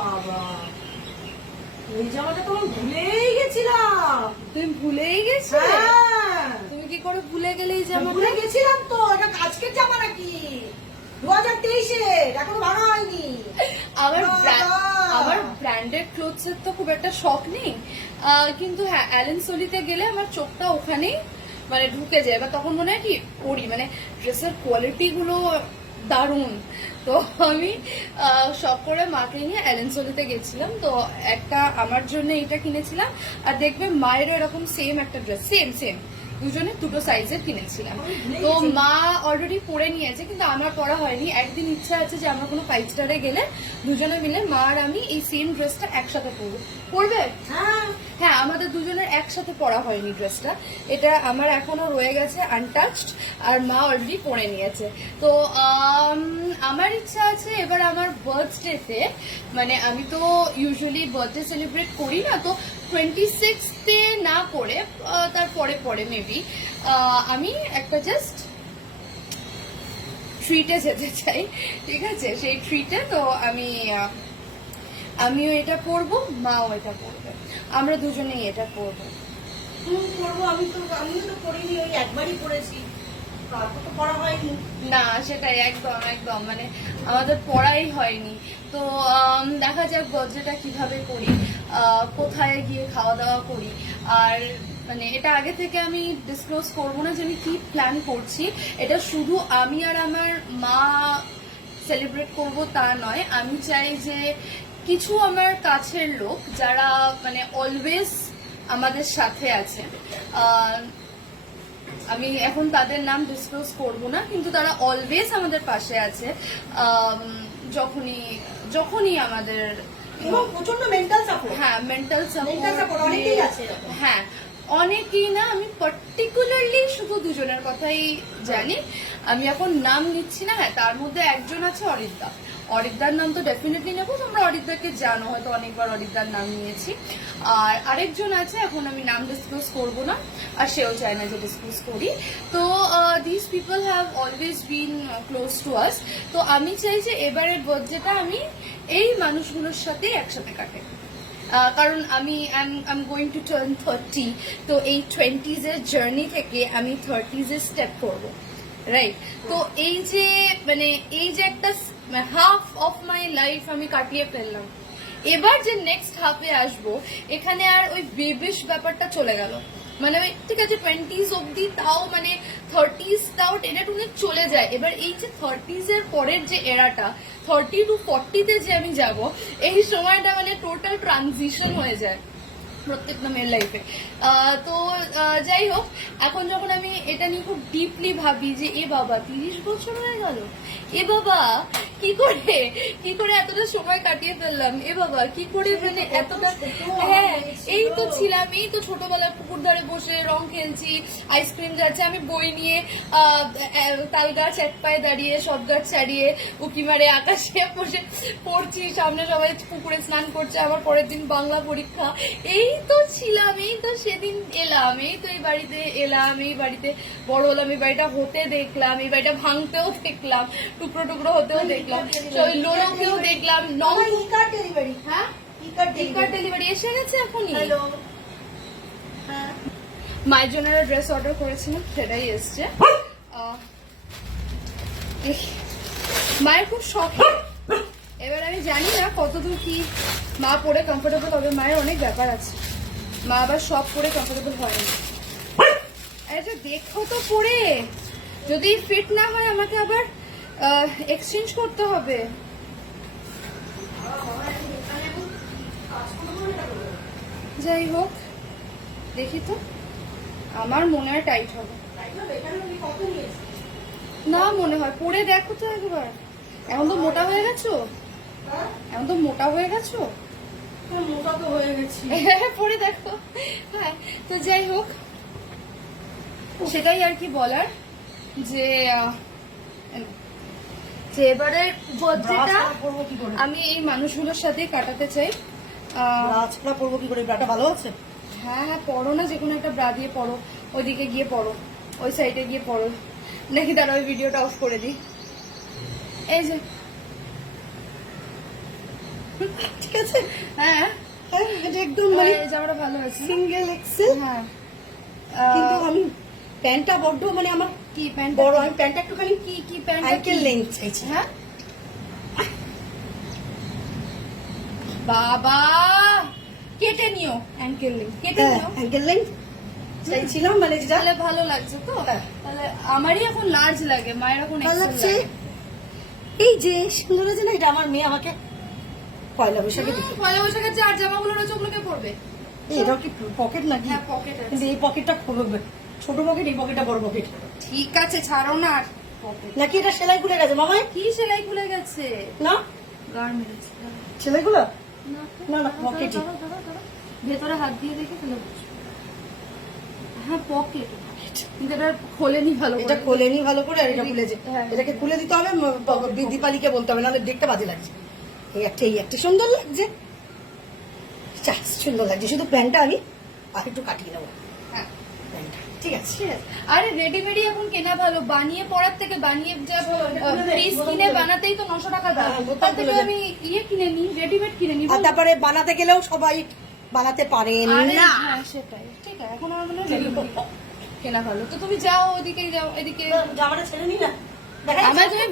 বাবা, ওই জামাটা তো ভুলেই গেছিলাম। তুমি ভুলেই গেছো? হ্যাঁ, তুমি কি করে ভুলে গেলে এই জামা? ভুলে গেছিলাম তো। এটা আজকের জামা নাকি 2023-এর, এখনো ভাঙা হয়নি। আমার ব্র্যান্ডেড ক্লোথস এর তো খুব একটা শখ নেই, কিন্তু হ্যাঁ অ্যালেন সোলিতে গেলে আমার চোখটা ওখানেই মানে ঢুকে যায়। এবার তখন মনে হয় কি পরি, মানে ড্রেসের কোয়ালিটি গুলো দারুণ। তো আমি শখ করে মাকে নিয়ে অ্যালেন সোলিতে গেছিলাম। তো একটা আমার জন্য এটা কিনেছিলাম, আর দেখবে মায়ের এরকম সেম একটা ড্রেস, সেম দুজনে দুটো সাইজের কিনেছিলাম। তো মা অলরেডি পরে নিয়েছে, কিন্তু আমার পরা হয়নি। একদিন ইচ্ছা আছে যে আমরা কোনো 5 স্টারে গেলে দুজনে মিলে মা আর আমি এই সেম ড্রেসটা একসাথে পরবো। পরবে? হ্যাঁ, আমাদের দুজনের একসাথে পরা হয়নি ড্রেসটা। এটা আমার এখনো রয়ে গেছে আনটাচড, আর মা অলরেডি পরে নিয়েছে। তো আমার ইচ্ছা আছে এবার আমার বার্থডেতে, মানে আমি তো ইউজুয়ালি বার্থডে সেলিব্রেট করি না, তো 26তে না করে তারপরে পরে মেবি আমি একটা জাস্ট ট্রিটে যেতে চাই। ঠিক আছে, সেই ট্রিটে তো আমিও এটা পরবো, মাও এটা পরবে, আমরা দুজনেই এটা পরবো। পরবো। আমিও তো পরিনি, ওই একবারই পরেছি, তারপর তো পরা হয়নি। না, সেটাই একদম মানে আমাদের পড়াই হয়নি। তো দেখা যাক বার্থডেটা কিভাবে করি, কোথায় গিয়ে খাওয়া দাওয়া করি। আর মানে এটা আগে থেকে আমি ডিসক্লোজ করবো না যে আমি কি প্ল্যান করছি। এটা শুধু আমি আর আমার মা সেলিব্রেট করব তা নয়, আমি চাই যে কিছু আমার কাছের লোক যারা মানে অলওয়েজ আমাদের সাথে আছে, আমি এখন তাদের নাম ডিসক্লোজ করব না, কিন্তু তারা অলওয়েজ আমাদের পাশে আছে। যখনই আমাদের প্রচন্ড মেন্টাল সাপোর্ট। হ্যাঁ, মেন্টাল সাপোর্ট অনেকেই আছে। হ্যাঁ, অনেকেই না, আমি পার্টিকুলারলি শুধু দুজনের কথাই জানি। আমি এখন নাম নিচ্ছি না। হ্যাঁ, তার মধ্যে একজন আছে অরিদ্দার নাম তো ডেফিনেটলি নেবো, তোমরা অরিদ্দাকে জানো, হয়তো অনেকবার অরিদ্দার নাম নিয়েছি। আর আরেকজন আছে, এখন আমি নাম ডিসক্লোজ করব না, আর সেও চায় না যে ডিসক্লোজ করি। তো this people have always been close to us. তো আমি চাই যে এবারের বার্থডেটা আমি এই মানুষগুলোর সাথে একসাথে কাটে, কারণ আমি I am going to turn 30। তো এই 20s এর জার্নি থেকে আমি 30s এর স্টেপ করব, রাইট? তো এই যে একটা হাফ অফ মাই লাইফ আমি কাটিয়ে ফেললাম, এবার যে নেক্সট হাফে আসবো এখানে আর ওই বেবিশ ব্যাপারটা চলে গেল। মানে ওই ঠিক আছে 20s অব্দি, তাও মানে 30s তাও টেনে টুনে চলে যায়। এবার এই যে 30s এর পরের যে এরাটা, 30 to 40-তে যে আমি যাব, এই সময়টা মানে টোটাল ট্রানজিশন হয়ে যায় প্রত্যেকটা মেয়ের লাইফে। তো যাই হোক, এখন যখন আমি এটা নিয়ে খুব ডিপলি ভাবি যে এ বাবা 30 বছর হয়ে গেল, এ বাবা কি করে এতটা সময় কাটিয়ে ফেললাম, এ বাবা কি করে মানে এতটা। হ্যাঁ, এই তো ছিলাম, এই তো ছোটবেলায় পুকুর ধারে বসে রং খেলছি, আইসক্রিম যাচ্ছে, আমি বই নিয়ে তাল গাছ এক পায়ে দাঁড়িয়ে, সব গাছ ছাড়িয়ে উকি মারে আকাশে বসে পড়ছি, সামনে সবাই পুকুরে স্নান করছে, আবার পরের দিন বাংলা পরীক্ষা। এই তো ছিলাম, এই তো সেদিন এলাম, এই তো এই বাড়িতে এলাম, এই বাড়িতে বড় হলাম, এই বাড়িটা হতে দেখলাম, এই বাড়িটা ভাঙতেও দেখলাম, টুকরো টুকরো হতেও দেখলাম, লোকেও দেখলাম। হ্যাঁ, ইকার ডেলিভারি এসে গেছে এখনই। মায়ের জন্য ড্রেস অর্ডার করেছিলাম, সেটাই এসছে। মায়ের খুব শখ, এবার আমি জানি না কতদূর কি মা পরে কমফোর্টেবল হবে। মায়ের অনেক ব্যাপার আছে, মা আবার সব পরে কমফোর্টেবল হয়নি। আচ্ছা দেখো তো পরে, যদি ফিট না হয় আমাকে আবার এক্সচেঞ্জ করতে হবে। যাই হোক, দেখি তো, আমার মনে হয় টাইট হবে না, মনে হয় পরে দেখো তো একবার। এখন তো মোটা হয়ে গেছো, মোটা তো হয়ে গেছি। পরে দেখো। হ্যাঁ, তো যাই হোক, সেটাই আর কি বলার, যে এবারে বার্থডেটা আমি এই মানুষগুলোর সাথে কাটাতে চাই। পরবো কি করে? ব্রাটা ভালো আছে? হ্যাঁ, পড়ো না, যে কোনো একটা ব্রা দিয়ে পড়ো, ওইদিকে গিয়ে পড়ো, ওই সাইডে গিয়ে পড়ো, নাকি তারা ওই ভিডিওটা অফ করে দিই। এই যে ঠিক আছে, হ্যাঁ হ্যাঁ এটা একদম মানে এই জামাটা ভালো আছে সিঙ্গেল এক্সেল। হ্যাঁ কিন্তু আমি প্যান্টটা বড্ড মানে আমার কি প্যান্ট বড়, আমি প্যান্টটা একটুখানি কি কি প্যান্ট অ্যাঙ্কেল লেন্থ চাইছি। হ্যাঁ বাবা কেটে নিও অ্যাঙ্কেল কেটে হ্যাঁ নিও অ্যাঙ্কেল লেন্থ চাইছিলাম, মানে যেটা তাহলে ভালো লাগছে তো হ্যাঁ। তাহলে আমারই এখন লার্জ লাগে, মায়ের এখন ভালো এক্সেল লাগছে। লাগে এই যে সুন্দর আছে না, এটা আমার মেয়ে আমাকে পয়লা বৈশাখে দিতে। পয়লা বৈশাখের যে আর জামাগুলো রয়েছে ওগুলোকে পরবে এটাও কি পকেট নাকি? হ্যাঁ পকেট আছে কিন্তু এই পকেটটা ছোট পকেট, এই পকেটটা বড় পকেট ঠিক আছে ছাড়ো না আর পকেট নাকি? এটা সেলাই খুলে গেছে মামাই? কি সেলাই খুলে গেছে না গার্মেন্টস সেলাই খুলে না না, না, pocket-ই। ভেতরে হাত দিয়ে দেখে তাহলে বুঝবে। হ্যাঁ পকেট কিন্তু এটা খোলেনি ভালো এটা করে। খোলেনি ভালো করে, আর এটা খুলেছে। হ্যাঁ। এটাকে খুলে দিতে হবে, দীপালিকে বলতে হবে, নাহলে দেখতে বাজে লাগছে। এই একটা সুন্দর লাগছে, সুন্দর লাগছে। শুধু প্যান্টটা আমি আর একটু কাটিয়ে নেবো হ্যাঁ প্যান্টটা, ঠিক আছে? ঠিক আছে। আরে রেডিমেডই এখন কেনা ভালো, বানিয়ে পড়ার থেকে বানিয়ে যা পিস কিনে বানাতেই তো 900 টাকা দাম, হ্যাঁ, বোতাম তার থেকে খুলে দেয়। আমি কিনে নিই, রেডিমেড কিনে নিই। আর তারপরে বানাতে গেলেও সবাই বানাতে পারেন আরে না। হ্যাঁ সেটাই ঠিক আছে, এখন আমার মনে হয় ready-made কেনা ভালো। তো তুমি যাও ওদিকে, যাও এদিকে জামাটা ছেড়ে নি না, দেখা আমার তুমি